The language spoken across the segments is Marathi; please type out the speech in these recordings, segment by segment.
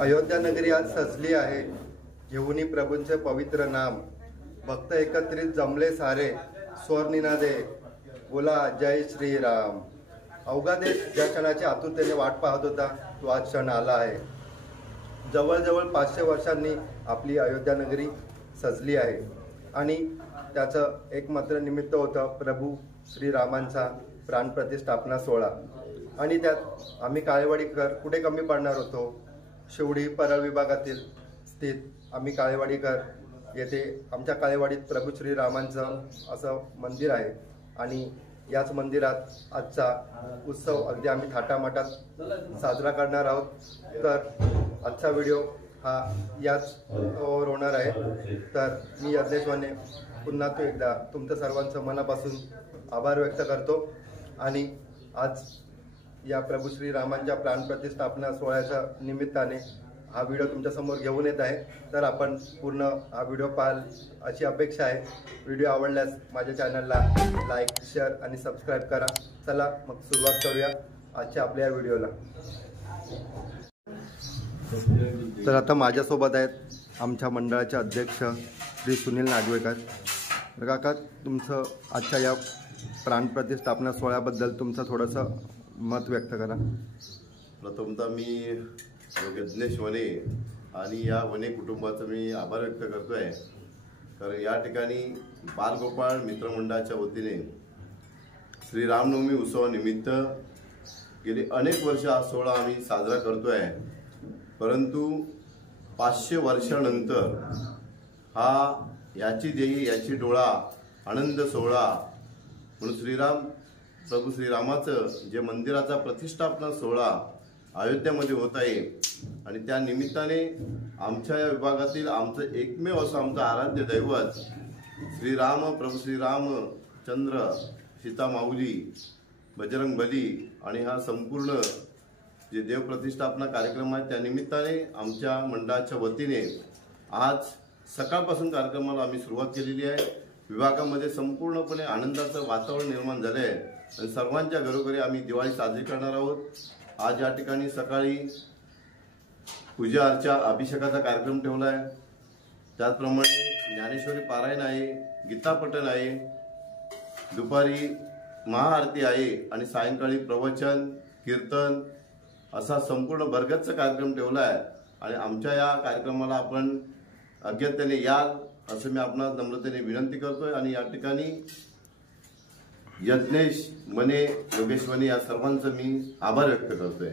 अयोध्या नगरी आज सजली आहे, घेऊनी प्रभूंचे पवित्र नाम. भक्त एकत्रित जमले सारे, स्वर निनादे बोला जय श्रीराम. अवघा देश ज्या क्षणाची आतुरतेने वाट पाहत होता तो आज क्षण आला आहे. जवळजवळ 500 वर्षांनी आपली अयोध्या नगरी सजली आहे आणि त्याचं एकमात्र निमित्त होतं प्रभू श्रीरामांचा प्राणप्रतिष्ठापना सोहळा. आणि त्यात आम्ही काळेवाडीकर कुठे कमी पडणार होतो. शिवडी परळ विभागातील स्थित आम्ही काळेवाडीकर येथे आमच्या काळेवाडीत प्रभू श्रीरामांचं असं मंदिर आहे आणि याच मंदिरात आजचा उत्सव अगदी आम्ही थाटामाटात साजरा करणार आहोत. तर आजचा व्हिडिओ हा याच होणार आहे. तर मी यज्ञेश वने पुन्हा तो एकदा तुमचं सर्वांचं मनापासून आभार व्यक्त करतो आणि आज या प्रभू श्रीरामांच्या प्राणप्रतिष्ठापना सोहळ्याच्या निमित्ताने हा व्हिडिओ तुमच्यासमोर घेऊन येत आहे. तर आपण पूर्ण हा व्हिडिओ पाहाल अशी अपेक्षा आहे. व्हिडिओ आवडल्यास माझ्या चॅनलला लाईक, शेअर आणि सबस्क्राईब करा. चला मग सुरुवात करूया आजच्या आपल्या व्हिडिओला. तर आता माझ्यासोबत आहेत आमच्या मंडळाचे अध्यक्ष श्री सुनील नागवेकर. तर काका, तुमचं आजच्या या प्राणप्रतिष्ठापना सोहळ्याबद्दल तुमचं थोडंसं मत व्यक्त करा. प्रथमतः मी यज्ञेश वने आणि या वने कुटुंबाचं मी आभार व्यक्त करतो आहे. कारण या ठिकाणी बालगोपाळ मित्रमंडळाच्या वतीने श्रीरामनवमी उत्सवानिमित्त गेली अनेक वर्ष हा सोहळा आम्ही साजरा करतो आहे. परंतु 500 वर्षानंतर हा याची देही याची डोळा आनंद सोहळा म्हणून प्रभू श्रीरामाचं जे मंदिराचा प्रतिष्ठापना सोहळा अयोध्यामध्ये होत आहे आणि त्या निमित्ताने आमच्या या विभागातील आमचं एकमेव असं आमचं आराध्य दैवत प्रभू श्रीरामचंद्र, सीता माऊली, बजरंग बली आणि हा संपूर्ण जे देवप्रतिष्ठापना कार्यक्रम आहे त्या निमित्ताने आमच्या मंडळाच्या वतीने आज सकाळपासून कार्यक्रमाला आम्ही सुरुवात केलेली आहे. विभागामध्ये संपूर्णपणे आनंदाचं वातावरण निर्माण झालं आहे आणि सर्वांच्या घरोघरी आम्ही दिवाळी साजरी करणार आहोत. आज या ठिकाणी सकाळी पूजा अर्चा अभिषेकाचा कार्यक्रम ठेवला आहे. त्याचप्रमाणे ज्ञानेश्वरी पारायण आहे, गीता पठण आहे, दुपारी महाआरती आहे आणि सायंकाळी प्रवचन, कीर्तन असा संपूर्ण भरगच्च कार्यक्रम ठेवला आहे. आणि आमच्या या कार्यक्रमाला आपण अज्ञातेने याल असं मी आपणास नम्रतेने विनंती करतोय. आणि या ठिकाणी यज्ञेश वने, योगेश वने या सर्वांचं मी आभार व्यक्त करतोय.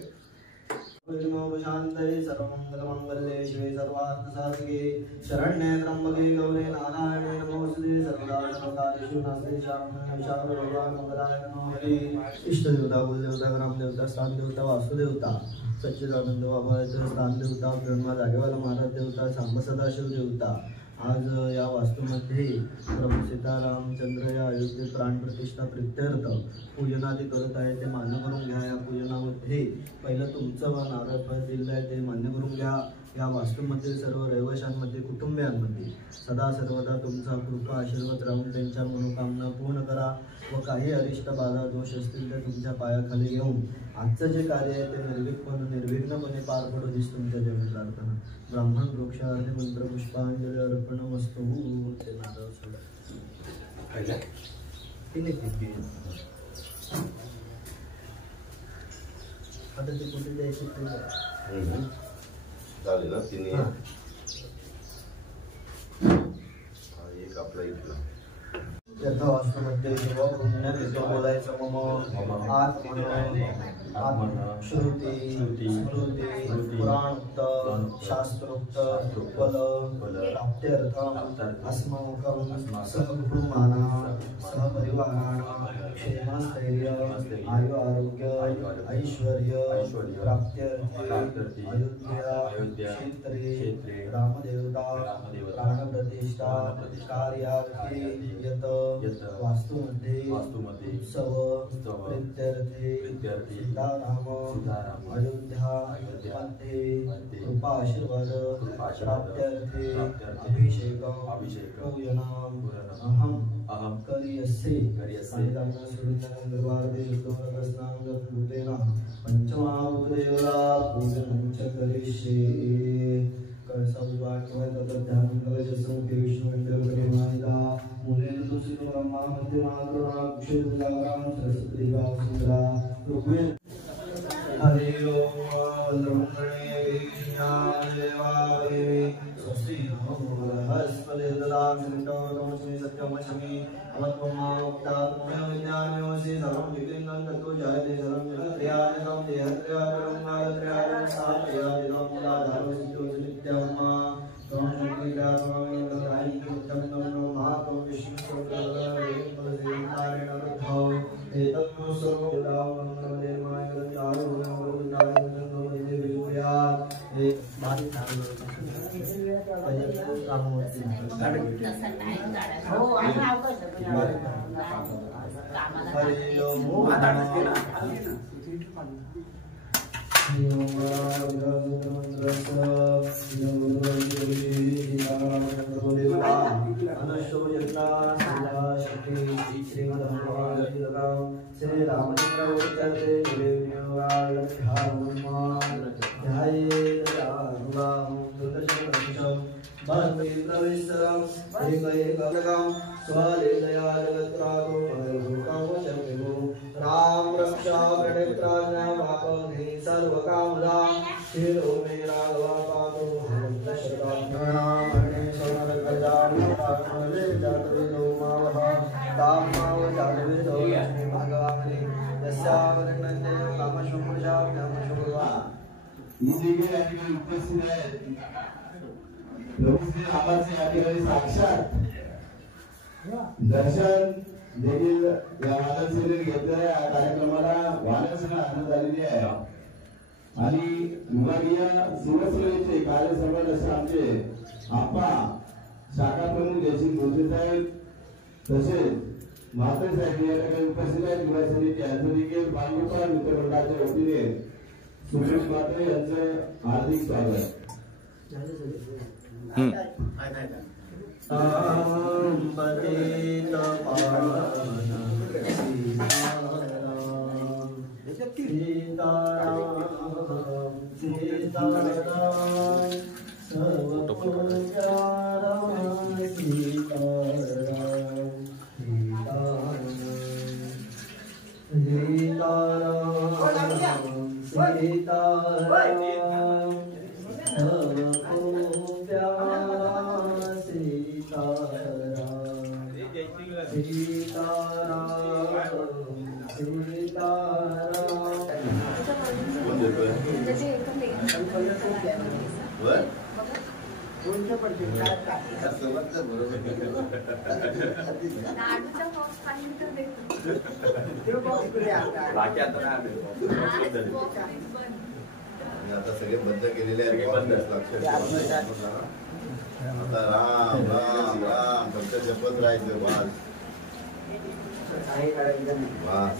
शांतये सर्वमंगलमंगल्ये शिवे सर्वार्थसाधिके शरण्ये त्र्यंबके गौरे नारायणे नमोस्तुते. सर्वदा सर्वकार्येषु नास्ते शान्तिः मंगलाय नमः. इष्टदेवता, कुलदेवता, ग्रामदेवता, स्थानदेवता, वासुदेवता, सच्चिदानंद बाबा स्थानदेवता, ब्रह्मा जागेवाला महाराज देवता, सांब सदाशिव देवता. आज या वास्तूमध्ये प्रभू सीतारामचंद्र या अयोध्ये प्राणप्रतिष्ठा प्रित्यर्थ पूजनादी करत आहे. ते मान्य करून घ्या. या पूजनामध्ये पहिलं तुमचं व नारळ दिलं आहे ते मान्य करून घ्या. या वास्तूमधील सर्व रहिवाशांमध्ये, कुटुंबियांमध्ये सदा सर्वदा तुमचा कृपा आशीर्वाद राहून त्यांच्या मनोकामना पूर्ण करा व काही अरिष्ट बाधा दोष असतील तर तुमच्या पायाखाली घेऊन आजचं जे कार्य आहे ते निर्विघ्नपणे पार पडू दिस तुमच्या देवी प्रार्थना. ब्राह्मण वृक्षार्थे मंत्र पुष्पांजली अर्पण वस्तू ते नारळ सोडा. आता ते कुठे द्यायचे चालेल ना. तिने एक आपला इथला यथावास्तूमध्ये जेव्हा पुण्यकृत्य बोलायचं मम आत्मन श्रुती स्मृती पुराणोक्त शास्त्रोक्त फल प्राप्त्यर्थम अस्माकं सहकुटुंबानां सहपरिवाराणां क्षेमस्थैर्य आयु आरोग्य ऐश्वर्य प्राप्त्यर्थे अयोध्या क्षेत्रे रामदेवता प्राणप्रतिष्ठा कार्यार्थे यत वास्तुमध्ये उत्सव प्रीत्यर्थे सीताराम अयोध्या मध्ये कृपा आशीर्वाद प्राप्त्यर्थे अभिषेक पूजनाम अहम करियसे पंचमहाभूतदेवता पूजनं च करिष्ये हरि ओम स्वस्ति नो बृहस्पति ददाम सिंधोरमस्मि सत्यमस्मि अवत्वमावक्तात्मयो विज्ञानयोसि सर्वं विघ्नं तत्तो जयते सर्वं जगत्यादिकं देहत्रयादिकं सात्यादिकं मुलाधारो सिद्धोऽसि नित्यम्मा त्वं श्रीरामं महात्मं विष्णुसर्वदेवतारेण वृद्धौ एतत् सर्वं मंगलदेवाय राम रक्षा प्रणेत्राज्ञा वापने सर्वकामदा शिरो मे राघवा पादो हरणे सोनरकजाले जातवेदो मावहा कामाव जातवेदो लक्ष्मी भगवाने यस्यावरणन्ते कामशुभुषा कामशुभवा इसी के आगे उपस्थित है प्रभु श्री रामाचे आदिवासी साक्षात दर्शन देखील या वानरसेने घेतलेल्या कार्यक्रमाला वानरसेना आनंद झालेली आहे आणि विभागीय शिवसेनेचे कार्यसंघाध्यक्ष आमचे आप्पा शाखा प्रमुख जयसिंग भोसले साहेब तसेच म्हात्रे साहेब या ठिकाणी उपस्थित आहेत. युवासेनेचे यांचं देखील बालगोपाळ मित्रमंडळाच्या वतीने सुरेश म्हात्रे यांचं हार्दिक स्वागत. पतित पावन सीताराम सीताराम सर्वपूज्याराम सीताराम सीताराम आता सगळे बंद केलेले आहेत. आता राम राम राम फक्त जपत राहायचं वास वास.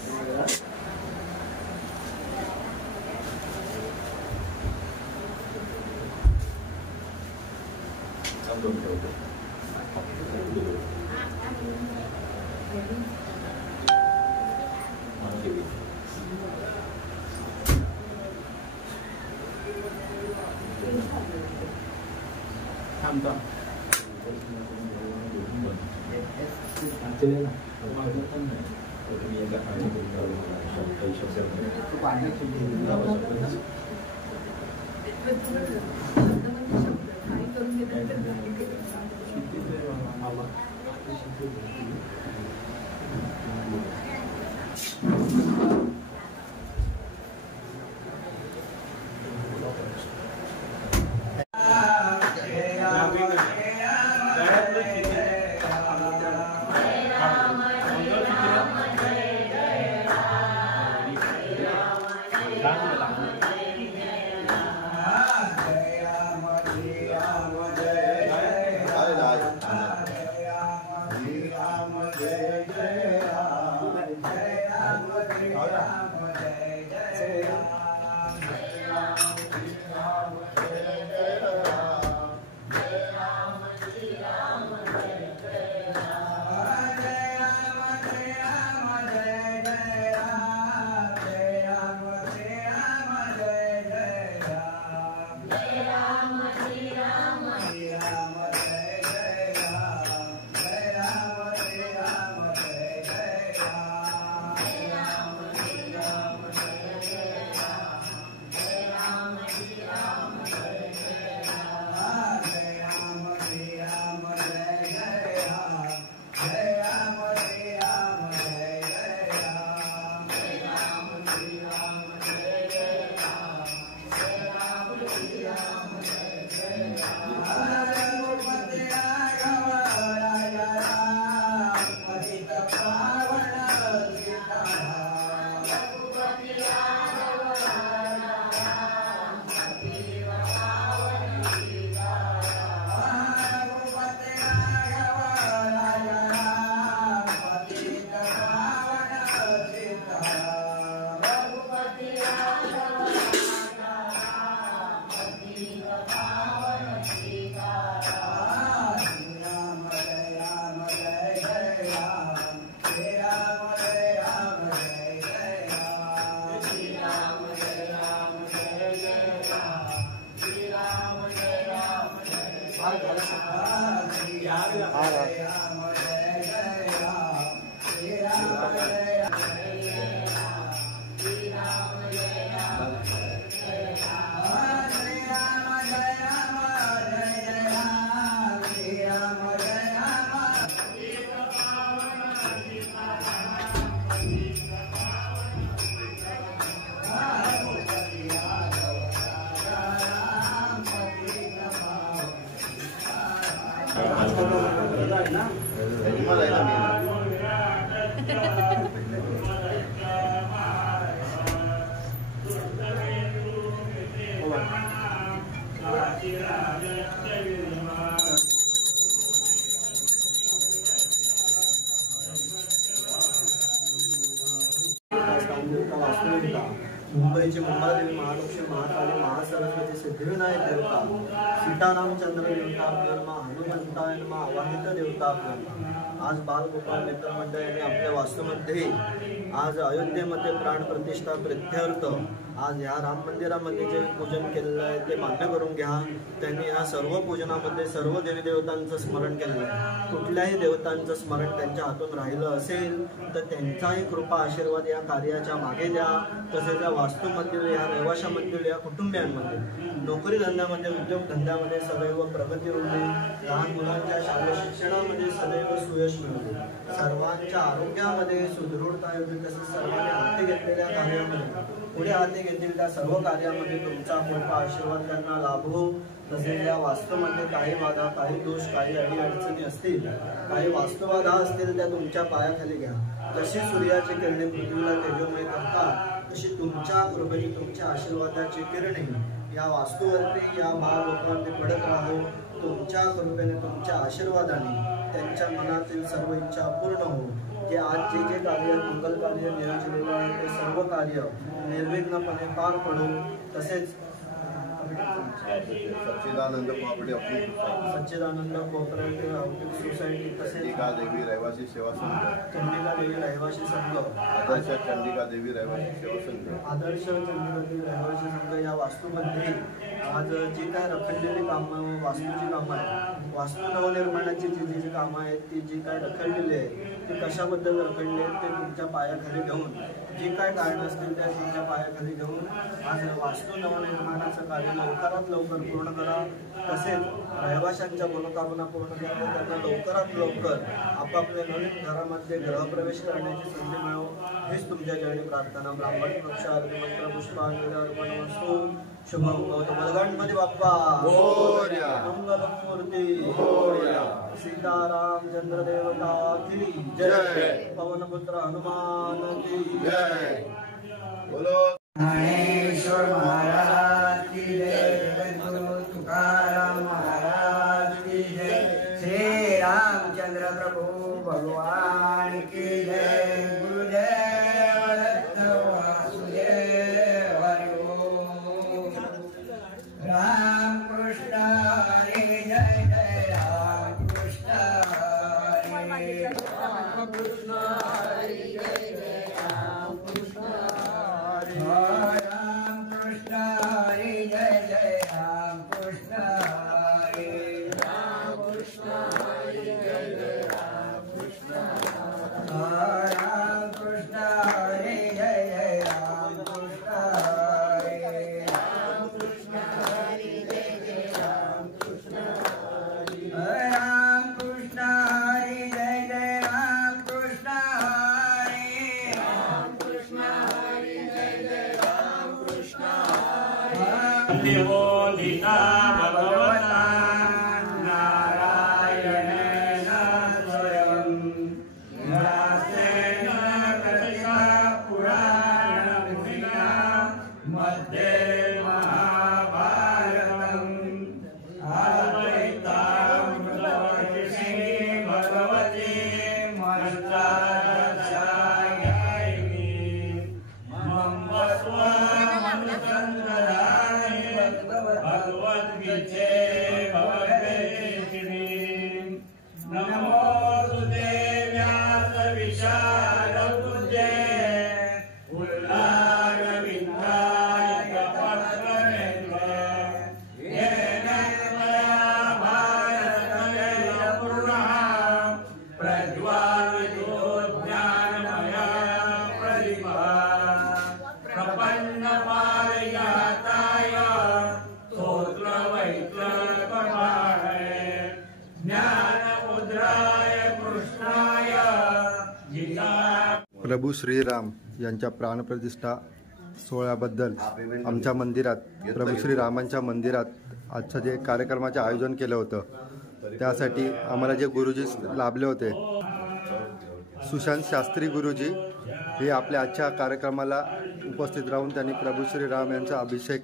जय मुंबईची मुंबादेवी महालक्ष्मी महाकाली महासरस्वती सिद्धिविनायक देवता सीतारामचंद्र देवता आपल्याला हनुमंतायन आवाहित देवता आपल्याला आज बालगोपाल मित्र मंडळाने आपल्या वास्तूमध्ये आज अयोध्येमध्ये प्राण प्रतिष्ठा प्रित्यर्थ आज ह्या राम मंदिरामध्ये जे पूजन केलेलं आहे ते मान्य करून घ्या. त्यांनी ह्या सर्व पूजनामध्ये सर्व देवी देवतांचं स्मरण केलेलं आहे. कुठल्याही देवतांचं स्मरण त्यांच्या हातून राहिलं असेल तर त्यांचाही कृपा आशीर्वाद या कार्याच्या मागे द्या. तसेच या वास्तूमधील या रहिवाशामधील या कुटुंबियांमध्ये नोकरी धंद्यामध्ये उद्योग धंद्यामध्ये सदैव प्रगती होऊ दे. लहान मुलांच्या शालेय शिक्षणामध्ये सदैव सुयश मिळू दे. सर्वांच्या आरोग्यामध्ये सुदृढता येऊ दे. तसेच सर्वांनी हाती घेतलेल्या कार्यामध्ये पुढे हाती घेतील त्या सर्व कार्यामध्ये तुमचा कृपा आशीर्वाद त्यांना लाभो. तसेच या वास्तूमध्ये काही बाधा काही दोष काही अडीअडचणी असतील काही वास्तुबाधा असतील त्या तुमच्या पायाखाली घ्या. जशी सूर्याची किरणे पृथ्वीला तेजोमय करतात तशी तुमच्या कृपेने तुमच्या आशीर्वादाची किरणे या वास्तूवरती या महालोकांनी पडत राहो. तुमच्या कृपेने तुमच्या आशीर्वादाने त्यांच्या मनातील सर्व इच्छा पूर्ण हो. की आज जे कार्य मंगल कार्य नियोजलेलं आहे ते सर्व कार्य निर्विघ्नपणे पार पडो. तसेच सच्चिदानंद कोऑपरेटिव्ह हाऊसिंग सोसायटी तसेच चंडिका देवी रहिवासी सेवा संघ चंडिका देवी रहिवासी संघ आदर्श चंडिका देवी रहिवासी सेवा संघ आदर्श चंडिका देवी रहिवासी संघ या वास्तूमध्ये आज जी काय रखडलेली कामं वास्तूची कामं आहेत वास्तू नवनिर्माणाची जी कामं आहेत ती जी काय रखडलेली आहे ती कशाबद्दल रखडली आहेत ते तुमच्या पायाखाली घेऊन जी काय कारणं असतील त्या तुमच्या पायाखाली घेऊन आज वास्तू नवनिर्माणाचं कार्य लवकरात लवकर पूर्ण करा. तसेच रहिवाशांच्या मनोकामना पूर्ण करा. त्यांना लवकरात लवकर आपापल्या नवीन घरामध्ये गृहप्रवेश करण्याची संधी मिळो हेच तुमच्या जळणी प्रार्थना. ब्राह्मण वृक्षार मंत्र पुष्पांजली अर्पण वस्तू शुभम गौतम गणपती बाप्पा मंगलमूर्ती सीतारामचंद्र देवता की जय. पवनपुत्र हनुमान की जय. बोलो ज्ञानेश्वर महाराज की जय. तुकाराम महाराज की जय. श्री रामचंद्र प्रभु भगवान की जय. गुरुदेव दत्त संधिवोदिता भगवता नारायणेन स्वयं व्यासेन कथिता पुराणमुनिना मध्ये महाभारतम् अद्वैतामृतवर्षिणी भगवती मंत्राचार्यायिनी मम्मस्वमनुसंदधानि भगवद्गीते भवदेशिनी नमो तुते व्यासविशारदुते उल्लारविन्दाय कपत्रनेत्र येन त्वया भारतमेव पूर्णः प्रज्वालितो ज्ञानमया प्रतिभा प्रपन्नपारिजाताय स्तोत्रवैत्रकपाणे ज्ञानमुद्राय कृष्णाय गीता प्रभू श्रीराम यांच्या प्राणप्रतिष्ठा सोहळ्याबद्दल आमच्या मंदिरात प्रभू श्रीरामांच्या मंदिरात आजचं जे कार्यक्रमाचे आयोजन केलं होतं त्यासाठी आम्हाला जे गुरुजी लाभले होते सुशांत शास्त्री गुरुजी हे आपल्या आजच्या कार्यक्रमाला उपस्थित राहून त्यांनी प्रभू श्रीराम यांचा अभिषेक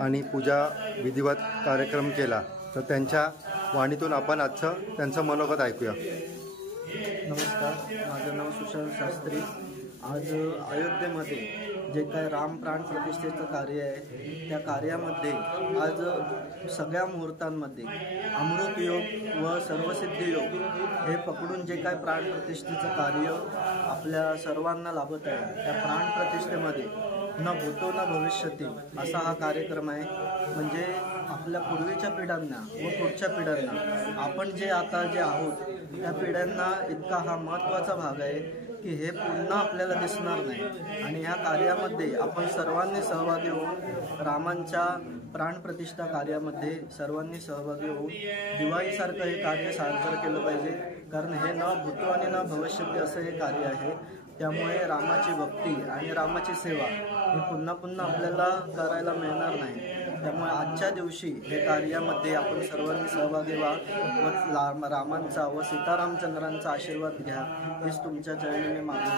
आणि पूजा विधिवत कार्यक्रम केला. तर त्यांच्या वाणीतून आपण आजचं त्यांचं मनोगत ऐकूया. नमस्कार, माझं नाव सुशांत शास्त्री. आज अयोध्येमध्ये जे काय राम प्राण प्रतिष्ठेचं कार्य आहे त्या कार्यामध्ये आज सगळ्या मुहूर्तांमध्ये अमृत योग व सर्वसिद्धी योग हे पकडून जे काय प्राण प्रतिष्ठेचं कार्य आपल्या सर्वांना लाभत आहे त्या प्राण प्रतिष्ठेमध्ये न भूतो न भविष्यती असा हा कार्यक्रम आहे. म्हणजे आपल्या पूर्वीच्या पिढ्यांना व पुढच्या पिढ्यांना आपण जे आता जे आहोत त्या पिढ्यांना इतका हा महत्त्वाचा भाग आहे की हे पुन्हा आपल्याला दिसणार नाही. आणि ह्या कार्यामध्ये आपण सर्वांनी सहभागी होऊन रामांच्या प्राणप्रतिष्ठा कार्यामध्ये सर्वांनी सहभागी होऊन दिवाळीसारखं हे कार्य साजरं केलं पाहिजे. कारण हे न भूतो आणि न भविष्यती असं हे कार्य आहे. त्यामुळे रामाची भक्ती आणि रामाची सेवा ही पुन्हा पुन्हा आपल्याला करायला मिळणार नाही. त्यामुळे आजच्या दिवशी हे कार्यामध्ये आपण सर्वांनी सहभागी व्हा व रामांचा व सीतारामचंद्रांचा आशीर्वाद घ्या हेच तुमच्या चरणी मी मागणं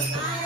Jai